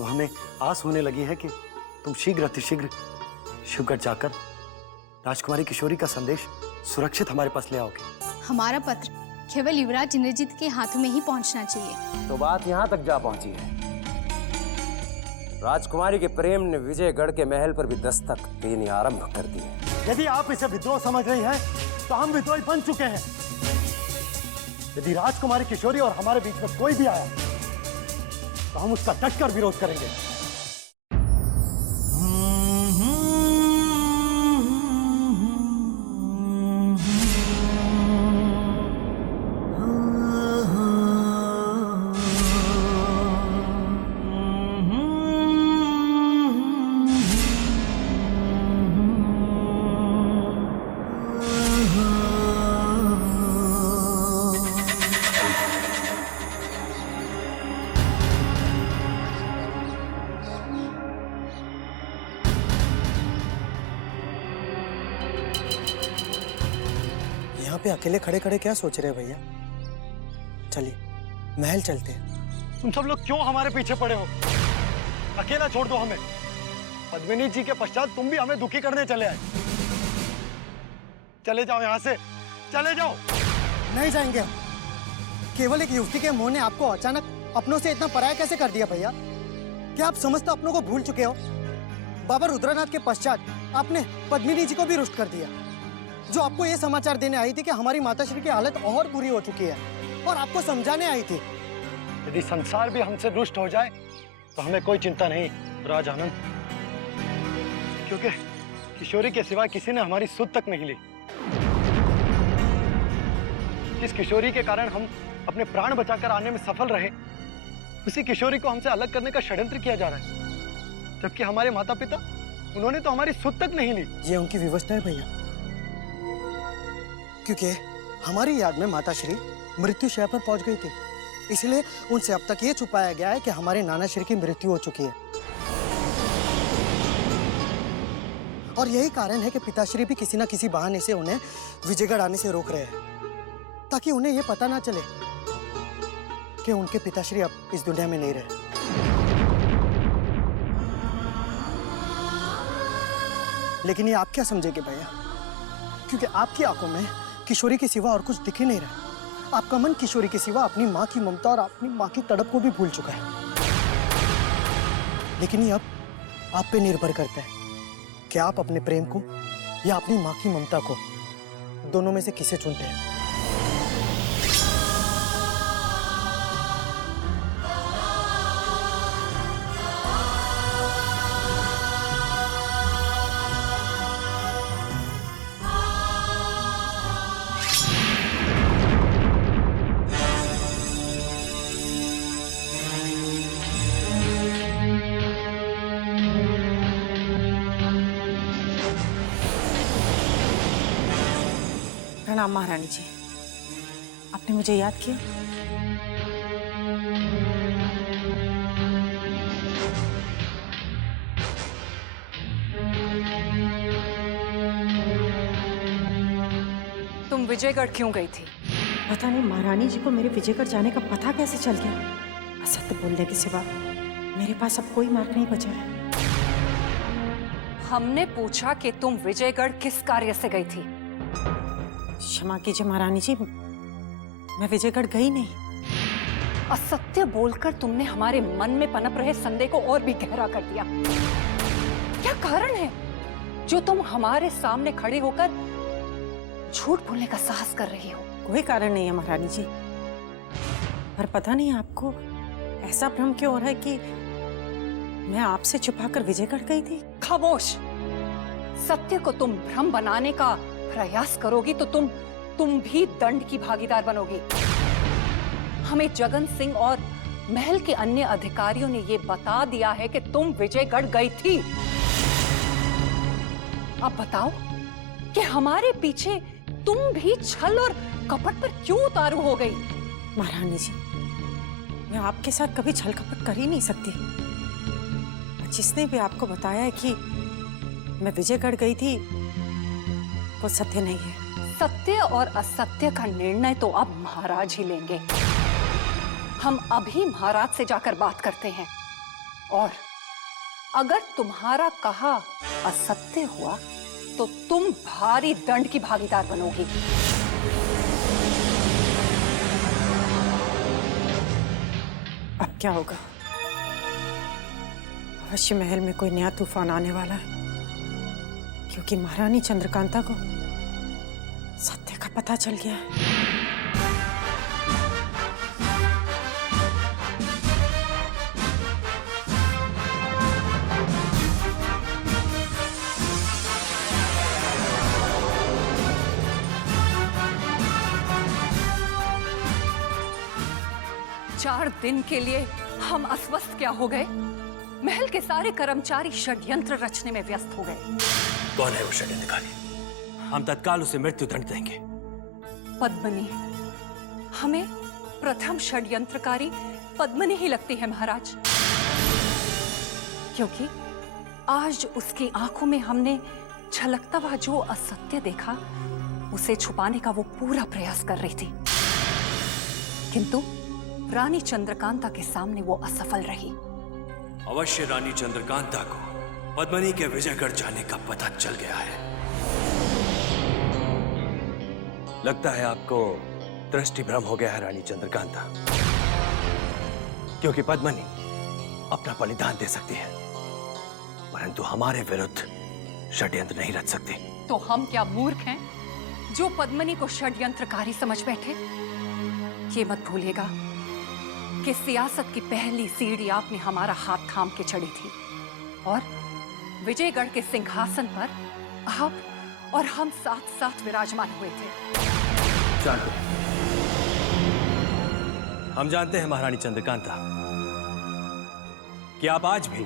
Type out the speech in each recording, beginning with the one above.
अब हमें आस होने लगी है कि तुम शीघ्र अतिशीघ्र शिवगढ़ जाकर राजकुमारी किशोरी का संदेश सुरक्षित हमारे पास ले आओगे। हमारा पत्र केवल युवराज इंद्रजीत के हाथों में ही पहुंचना चाहिए। तो बात यहाँ तक जा पहुंची है। राजकुमारी के प्रेम ने विजयगढ़ के महल पर भी दस्तक देनी आरंभ कर दी है। यदि आप इसे विद्रोह समझ रही हैं, तो हम विद्रोही बन चुके हैं। यदि राजकुमारी किशोरी और हमारे बीच में कोई भी आया, तो हम उसका डटकर विरोध करेंगे। यहाँ पे अकेले खड़े खड़े क्या सोच रहे हैं भैया? चलिए महल चलते हैं। तुम सब लोग क्यों हमारे पीछे पड़े हो? अकेला छोड़ दो हमें। पद्मिनी जी के पश्चात तुम भी हमें दुखी करने चले आए। चले जाओ यहाँ से, चले जाओ। नहीं जाएंगे हम। केवल एक युवती के मोह ने आपको अचानक अपनों से इतना पराया कैसे कर दिया भैया? क्या आप समस्त अपनों को भूल चुके हो? बाबा रुद्रनाथ के पश्चात आपने पद्मिनी जी को भी रुष्ट कर दिया, जो आपको ये समाचार देने आई थी कि हमारी माताश्री की हालत और बुरी हो चुकी है, और आपको समझाने आई थी। यदि संसार भी हमसे रुष्ट हो जाए तो हमें कोई चिंता नहीं राज आनंद, क्योंकि किशोरी के सिवा किसी ने हमारी सुध तक नहीं ली। जिस किशोरी के कारण हम अपने प्राण बचाकर आने में सफल रहे, उसी किशोरी को हमसे अलग करने का षड्यंत्र किया जा रहा है, जबकि हमारे माता पिता, उन्होंने तो हमारी सुध तक नहीं ली। ये उनकी व्यवस्था है भैया, क्योंकि हमारी याद में माताश्री मृत्यु शैया पर पहुंच गई थी, इसलिए उनसे अब तक ये छुपाया गया है कि हमारे नानाश्री की मृत्यु हो चुकी है। और यही कारण है कि पिताश्री भी किसी न किसी बहाने से उन्हें विजयगढ़ आने से रोक रहे हैं, ताकि उन्हें यह पता ना चले कि उनके पिताश्री अब इस दुनिया में नहीं रहे। लेकिन ये आप क्या समझेंगे भैया, क्योंकि आपकी आंखों में किशोरी के सिवा और कुछ दिख ही नहीं रहा। आपका मन किशोरी के सिवा अपनी माँ की ममता और अपनी माँ की तड़प को भी भूल चुका है। लेकिन ये अब आप पे निर्भर करता है कि आप अपने प्रेम को या अपनी माँ की ममता को, दोनों में से किसे चुनते हैं। प्रणाम महारानी जी, आपने मुझे याद किया? तुम विजयगढ़ क्यों गई थी? पता नहीं महारानी जी को मेरे विजयगढ़ जाने का पता कैसे चल गया। असत्य बोलने के सिवा मेरे पास अब कोई मार्ग नहीं बचा है। हमने पूछा कि तुम विजयगढ़ किस कार्य से गई थी। क्षमा कीजिए महारानी जी, मैं विजयगढ़ गई नहीं। असत्य बोलकर तुमने हमारे मन में पनप रहे संदेह को और भी गहरा कर दिया। क्या कारण है जो तुम हमारे सामने खड़े होकर झूठ बोलने का साहस कर रही हो? कोई कारण नहीं है महारानी जी, पर पता नहीं आपको ऐसा भ्रम क्यों हो रहा है कि मैं आपसे छुपाकर विजयगढ़ गई थी। खामोश। सत्य को तुम भ्रम बनाने का प्रयास करोगी तो तुम भी दंड की भागीदार बनोगी। हमें जगन सिंह और महल के अन्य अधिकारियों ने यह बता दिया है कि तुम विजयगढ़ गई थी। अब बताओ कि हमारे पीछे तुम भी छल और कपट पर क्यों उतारू हो गई? महारानी जी, मैं आपके साथ कभी छल कपट कर ही नहीं सकती। जिसने भी आपको बताया है कि मैं विजयगढ़ गई थी, वो सत्य नहीं है। सत्य और असत्य का निर्णय तो अब महाराज ही लेंगे। हम अभी महाराज से जाकर बात करते हैं। और अगर तुम्हारा कहा असत्य हुआ तो तुम भारी दंड की भागीदार बनोगी। अब क्या होगा? अवश्य महल में कोई नया तूफान आने वाला है, क्योंकि महारानी चंद्रकांता को सत्य का पता चल गया है। 4 दिन के लिए हम अस्वस्थ क्या हो गए? महल के सारे कर्मचारी षड्यंत्र रचने में व्यस्त हो गए। कौन है वो षड्यंत्रकारी? हम तत्काल उसे मृत्यु दंड देंगे। पद्मनी। हमें प्रथम षड्यंत्रकारी पद्मनी ही लगती है महाराज, क्योंकि आज उसकी आंखों में हमने झलकता हुआ जो असत्य देखा, उसे छुपाने का वो पूरा प्रयास कर रही थी, किंतु रानी चंद्रकांता के सामने वो असफल रही। अवश्य रानी चंद्रकांता को पद्मनी के विजयगढ़ जाने का पता चल गया है। लगता है आपको दृष्टि भ्रम हो गया है रानी चंद्रकांता, क्योंकि पद्मनी अपना बलिदान दे सकती है, परंतु हमारे विरुद्ध षड्यंत्र नहीं रच सकती। तो हम क्या मूर्ख हैं जो पद्मनी को षड्यंत्रकारी समझ बैठे? ये मत भूलिएगा कि सियासत की पहली सीढ़ी आपने हमारा हाथ थाम के चढ़ी थी, और विजयगढ़ के सिंहासन पर आप और हम साथ साथ विराजमान हुए थे। जानते हैं, हम जानते हैं महारानी चंद्रकांता कि आप आज भी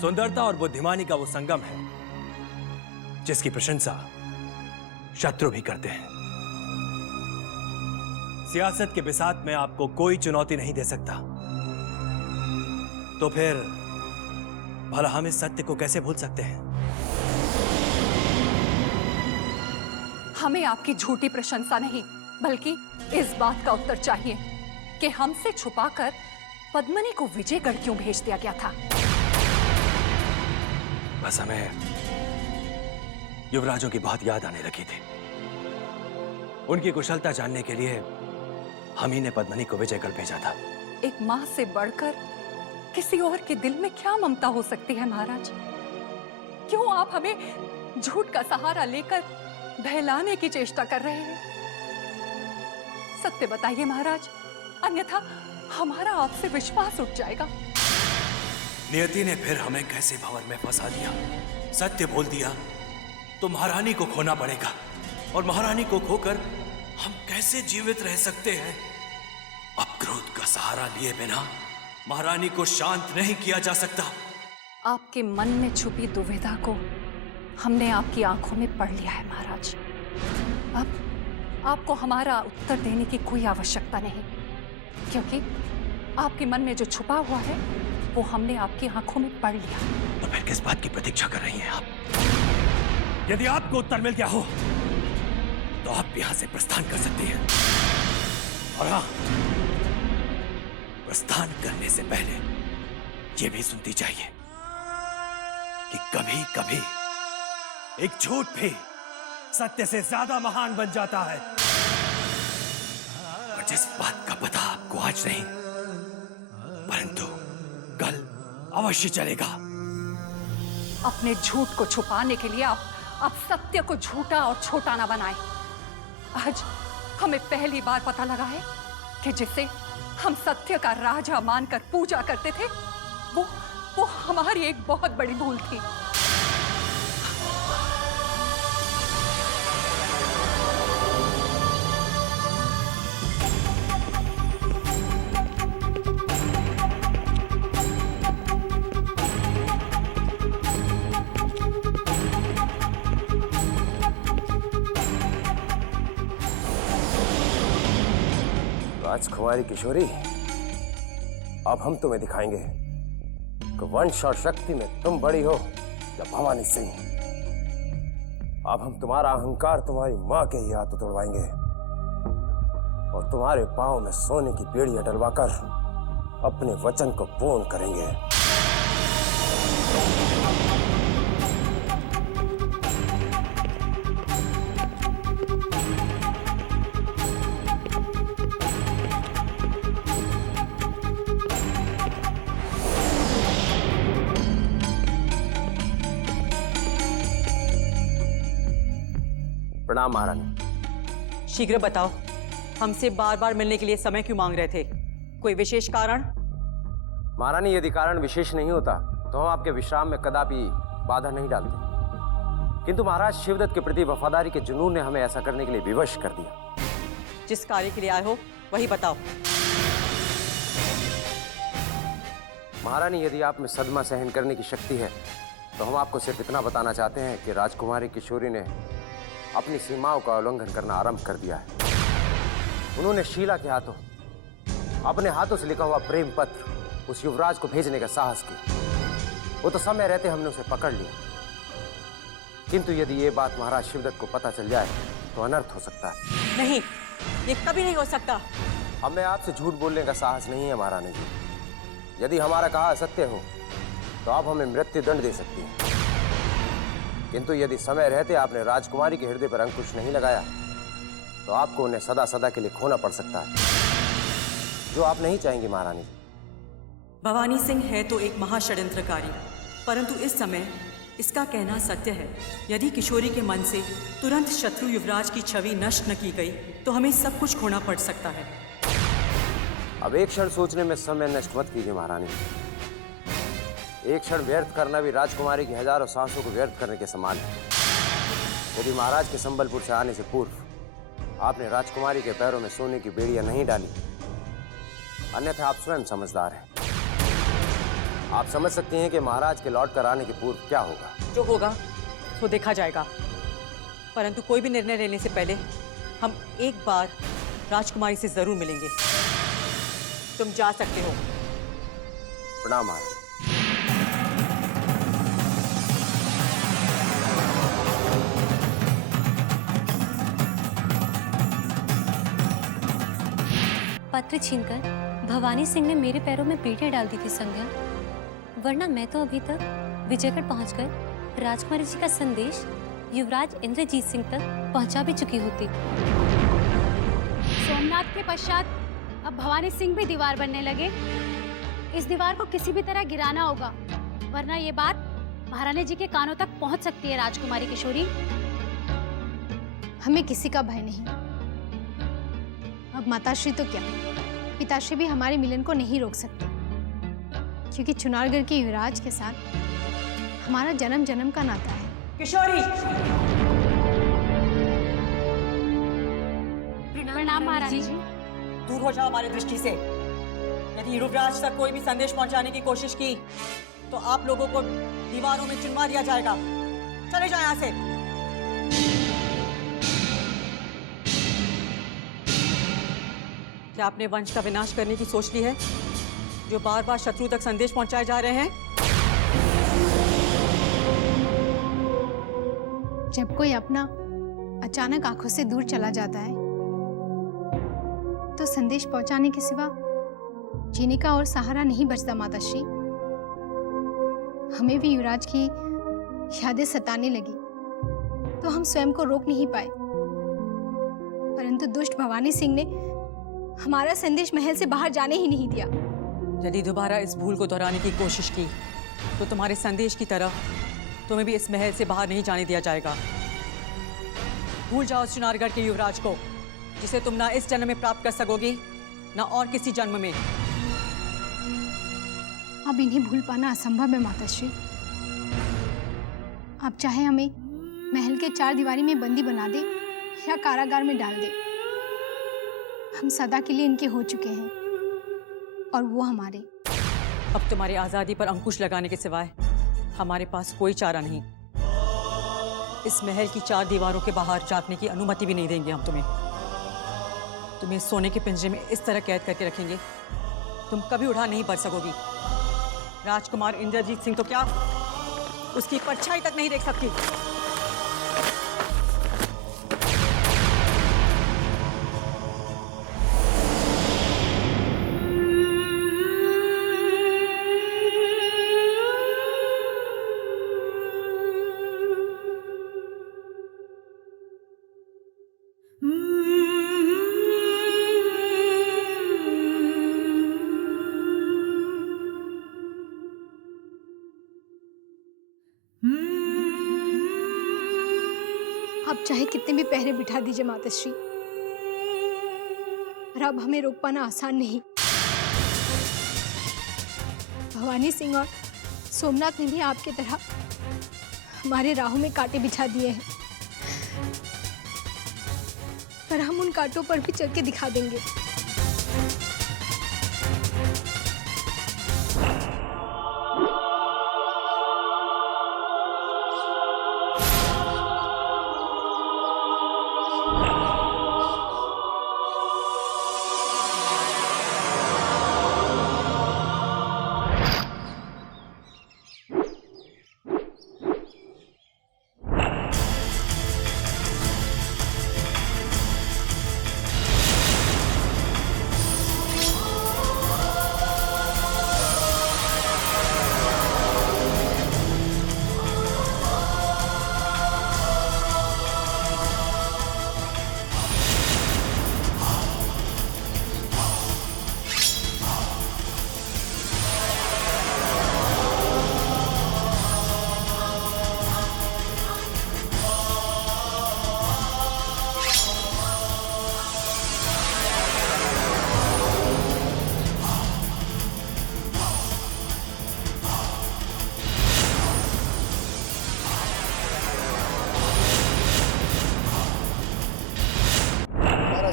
सुंदरता और बुद्धिमानी का वो संगम है जिसकी प्रशंसा शत्रु भी करते हैं। सियासत के बिसात में आपको कोई चुनौती नहीं दे सकता, तो फिर भला हम इस सत्य को कैसे भूल सकते हैं? हमें आपकी झूठी प्रशंसा नहीं, बल्कि इस बात का उत्तर चाहिए कि हमसे छुपाकर पद्मनी को विजयगढ़ क्यों भेज दिया गया था। बस हमें युवराजों की बहुत याद आने लगी थी। उनकी कुशलता जानने के लिए हम ही ने पद्मनी को विजयगढ़ भेजा था। एक मां से बढ़कर किसी और के दिल में क्या ममता हो सकती है महाराज? क्यों आप हमें झूठ का सहारा लेकर बहलाने की चेष्टा कर रहे हैं? सत्य बताइए महाराज, अन्यथा हमारा आपसे विश्वास उठ जाएगा। नियति ने फिर हमें कैसे भंवर में फंसा दिया। सत्य बोल दिया तो महारानी को खोना पड़ेगा, और महारानी को खोकर हम कैसे जीवित रह सकते हैं? अब क्रोध का सहारा लिए बिना महारानी को शांत नहीं किया जा सकता। आपके मन में छुपी दुविधा को हमने आपकी आंखों में पढ़ लिया है महाराज। अब आपको हमारा उत्तर देने की कोई आवश्यकता नहीं, क्योंकि आपके मन में जो छुपा हुआ है वो हमने आपकी आंखों में पढ़ लिया। तो फिर किस बात की प्रतीक्षा कर रही हैं आप? यदि आपको उत्तर मिल गया हो तो आप यहां से प्रस्थान कर सकती हैं। और हाँ, प्रस्थान करने से पहले यह भी सुनती चाहिए कि कभी कभी एक झूठ भी सत्य से ज्यादा महान बन जाता है। और जिस बात का पता आपको आज नहीं, परंतु कल अवश्य चलेगा। अपने झूठ को छुपाने के लिए आप सत्य को झूठा और छोटा ना बनाएं। आज हमें पहली बार पता लगा है कि जिसे हम सत्य का राजा मानकर पूजा करते थे, वो हमारी एक बहुत बड़ी भूल थी। राजकुमारी किशोरी, अब हम तुम्हें दिखाएंगे कि वंश और शक्ति में तुम बड़ी हो या भवानी सिंह। अब हम तुम्हारा अहंकार तुम्हारी मां के ही हाथ तोड़वाएंगे और तुम्हारे पांव में सोने की बेड़ी डलवाकर अपने वचन को पूर्ण करेंगे। प्रणाम महारानी। शीघ्र बताओ, हमसे बार बार मिलने के लिए समय क्यों मांग रहे थे? कोई विशेष कारण? महारानी, यदि कारण विशेष नहीं होता तो हम आपके विश्राम में कदापि बाधा नहीं डालते, किंतु महाराज शिवदत्त के प्रति वफादारी के जुनून ने हमें ऐसा करने के लिए विवश कर दिया। जिस कार्य के लिए आए हो वही बताओ। महारानी, यदि आप में सदमा सहन करने की शक्ति है तो हम आपको सिर्फ इतना बताना चाहते हैं कि राजकुमारी किशोरी ने अपनी सीमाओं का उल्लंघन करना आरंभ कर दिया है। उन्होंने शीला के हाथों अपने हाथों से लिखा हुआ प्रेम पत्र उस युवराज को भेजने का साहस किया। वो तो समय रहते हमने उसे पकड़ लिया, किंतु यदि ये बात महाराज शिवदत्त को पता चल जाए तो अनर्थ हो सकता है। नहीं, ये कभी नहीं हो सकता। हमें आपसे झूठ बोलने का साहस नहीं है महारानी जी। यदि हमारा कहा असत्य हो तो आप हमें मृत्यु दंड दे सकती हैं, किंतु यदि समय रहते आपने राजकुमारी के हृदय पर अंकुश नहीं लगाया तो आपको उन्हें सदा सदा के लिए खोना पड़ सकता है, जो आप नहीं चाहेंगी महारानी। भवानी सिंह है तो एक महाषड्यंत्रकारी, परंतु इस समय इसका कहना सत्य है। यदि किशोरी के मन से तुरंत शत्रु युवराज की छवि नष्ट न की गई तो हमें सब कुछ खोना पड़ सकता है। अब एक क्षण सोचने में समय नष्ट मत कीजिए महारानी। एक क्षण व्यर्थ करना भी राजकुमारी की हजारों सांसों को व्यर्थ करने के समान है। यदि महाराज के संबलपुर से आने से पूर्व आपने राजकुमारी के पैरों में सोने की बेड़ियां नहीं डाली, अन्यथा आप स्वयं समझदार हैं। आप समझ सकती हैं कि महाराज के लौट कर आने के पूर्व क्या होगा। जो होगा तो देखा जाएगा, परंतु कोई भी निर्णय लेने से पहले हम एक बार राजकुमारी से जरूर मिलेंगे। तुम जा सकते हो। प्रणाम महाराज। पत्र छीनकर भवानी सिंह ने मेरे पैरों में बेड़ियां डाल दी थी संज्ञा, वरना मैं तो अभी तक विजयगढ़ पहुंचकर राजकुमारी जी का संदेश युवराज इंद्रजीत सिंह तक पहुंचा भी चुकी होती। सोमनाथ के पश्चात अब भवानी सिंह भी दीवार बनने लगे। इस दीवार को किसी भी तरह गिराना होगा, वरना ये बात महारानी जी के कानों तक पहुंच सकती है। राजकुमारी किशोरी, हमें किसी का भय नहीं। अब माताश्री तो क्या, पिताश्री भी हमारे मिलन को नहीं रोक सकते, क्योंकि चुनारगढ़ के युवराज के साथ हमारा जन्म जन्म का नाता है। किशोरी, प्रणाम महारानी जी। दूर हो जाओ हमारी दृष्टि से। यदि युवराज तक कोई भी संदेश पहुंचाने की कोशिश की तो आप लोगों को दीवारों में चुनवा दिया जाएगा। चले जाओ यहाँ से। क्या आपने वंश का विनाश करने की सोच ली है, जो बार बार शत्रु तक संदेश पहुंचाए जा रहे हैं? जब कोई अपना अचानक आंखों से दूर चला जाता है तो संदेश पहुंचाने के सिवा जीने का और सहारा नहीं बचता माताश्री। हमें भी युवराज की यादें सताने लगी तो हम स्वयं को रोक नहीं पाए, परंतु दुष्ट भवानी सिंह ने हमारा संदेश महल से बाहर जाने ही नहीं दिया। यदि दोबारा इस भूल को दोहराने की कोशिश की तो तुम्हारे संदेश की तरह तुम्हें भी इस महल से बाहर नहीं जाने दिया जाएगा। भूल जाओ चुनारगढ़ के युवराज को, जिसे तुम ना इस जन्म में प्राप्त कर सकोगी ना और किसी जन्म में। अब इन्हें भूल पाना असंभव है माताश्री। आप चाहे हमें महल के 4 दीवारी में बंदी बना दे या कारागार में डाल दे, हम सदा के लिए इनके हो चुके हैं और वो हमारे। अब तुम्हारी आजादी पर अंकुश लगाने के सिवाय हमारे पास कोई चारा नहीं। इस महल की 4 दीवारों के बाहर झांकने की अनुमति भी नहीं देंगे हम तुम्हें सोने के पिंजरे में इस तरह कैद करके रखेंगे, तुम कभी उड़ा नहीं बढ़ सकोगी। राजकुमार इंद्रजीत सिंह तो क्या, उसकी परछाई तक नहीं देख सकती। आप चाहे कितने भी पहरे बिठा दीजिए माताश्री, पर अब हमें रोक पाना आसान नहीं। भवानी सिंह और सोमनाथ ने भी आपकी तरह हमारे राहों में कांटे बिछा दिए हैं, पर हम उन कांटों पर भी चल के दिखा देंगे।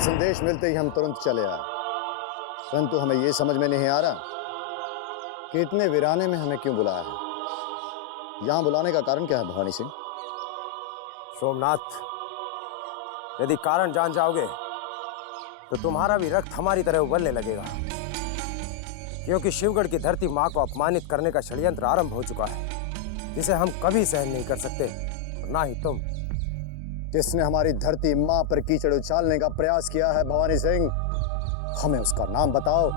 संदेश मिलते ही हम तुरंत चले आए, परंतु हमें यह समझ में नहीं आ रहा कि इतने वीराने में हमें क्यों बुलाया है। यहां बुलाने का कारण क्या है भवानी सिंह? सोमनाथ, यदि कारण जान जाओगे तो तुम्हारा भी रक्त हमारी तरह उबलने लगेगा, क्योंकि शिवगढ़ की धरती मां को अपमानित करने का षड्यंत्र आरंभ हो चुका है, जिसे हम कभी सहन नहीं कर सकते, और ना ही तुम। जिसने हमारी धरती मां पर कीचड़ उछालने का प्रयास किया है भवानी सिंह, हमें उसका नाम बताओ,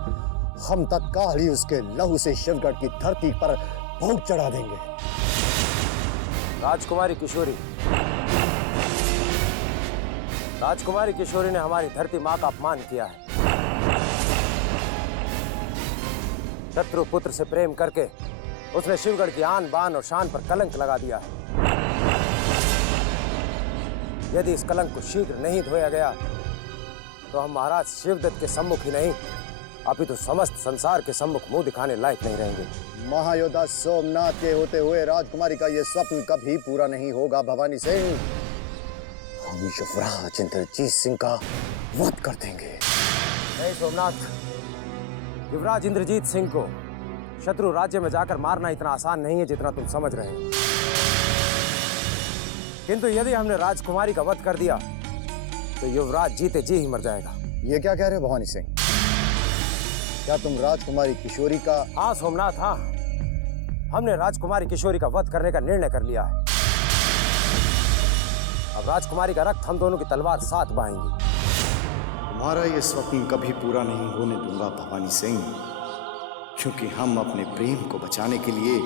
हम तत्काल ही उसके लहू से शिवगढ़ की धरती पर भोग चढ़ा देंगे। राजकुमारी किशोरी, राजकुमारी किशोरी ने हमारी धरती मां का अपमान किया है। शत्रु पुत्र से प्रेम करके उसने शिवगढ़ की आन बान और शान पर कलंक लगा दिया है। यदि इस कलंक को शीघ्र नहीं धोया गया तो हम महाराज शिवदत्त के सम्मुख ही नहीं, अपितु समस्त संसार के सम्मुख मुंह दिखाने लायक नहीं रहेंगे। महायोद्धा सोमनाथ के होते हुए राजकुमारी का यह स्वप्न कभी पूरा नहीं होगा भवानी सिंह। हम युवराज इंद्रजीत सिंह का वध कर देंगे। नहीं सोमनाथ, युवराज इंद्रजीत सिंह को शत्रु राज्य में जाकर मारना इतना आसान नहीं है जितना तुम समझ रहे हो। किंतु यदि हमने राजकुमारी का वध कर दिया तो युवराज जीते जी ही मर जाएगा। ये क्या कह रहे हो भवानी सिंह? क्या तुम राजकुमारी किशोरी का? हाँ सोमनाथ, हाँ, हमने राजकुमारी किशोरी का वध करने का निर्णय कर लिया है। अब राजकुमारी का रक्त हम दोनों की तलवार साथ बहाएंगी। तुम्हारा ये स्वप्न कभी पूरा नहीं होने दूंगा भवानी सिंह, क्योंकि हम अपने प्रेम को बचाने के लिए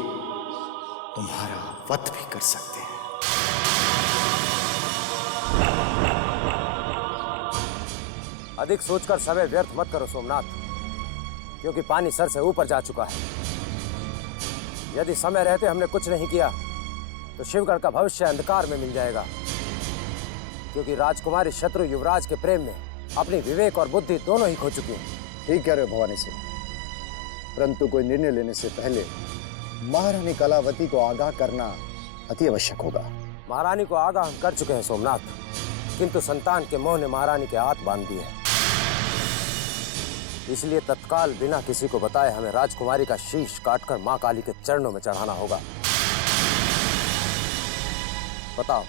तुम्हारा वध भी कर सकते हैं। अधिक सोचकर समय व्यर्थ मत करो सोमनाथ, क्योंकि पानी सर से ऊपर जा चुका है। यदि समय रहते हमने कुछ नहीं किया तो शिवगढ़ का भविष्य अंधकार में मिल जाएगा, क्योंकि राजकुमारी शत्रु युवराज के प्रेम में अपनी विवेक और बुद्धि दोनों ही खो चुकी है। ठीक कह रहे हो भवानी सिंह, परंतु कोई निर्णय लेने से पहले महारानी कलावती को आगाह करना अति आवश्यक होगा। महारानी को आगाह हम कर चुके हैं सोमनाथ, किंतु संतान के मोह ने महारानी के हाथ बांध दिए हैं। इसलिए तत्काल बिना किसी को बताए हमें राजकुमारी का शीश काटकर मां काली के चरणों में चढ़ाना होगा। बताओ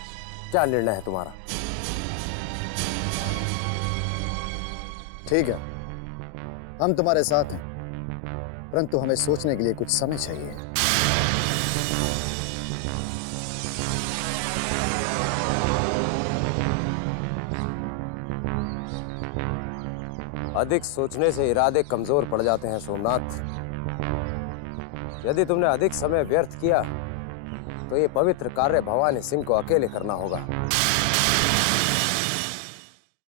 क्या निर्णय है तुम्हारा? ठीक है, हम तुम्हारे साथ हैं, परंतु हमें सोचने के लिए कुछ समय चाहिए। अधिक सोचने से इरादे कमजोर पड़ जाते हैं सोमनाथ। यदि तुमने अधिक समय व्यर्थ किया तो ये पवित्र कार्य भवानी सिंह को अकेले करना होगा।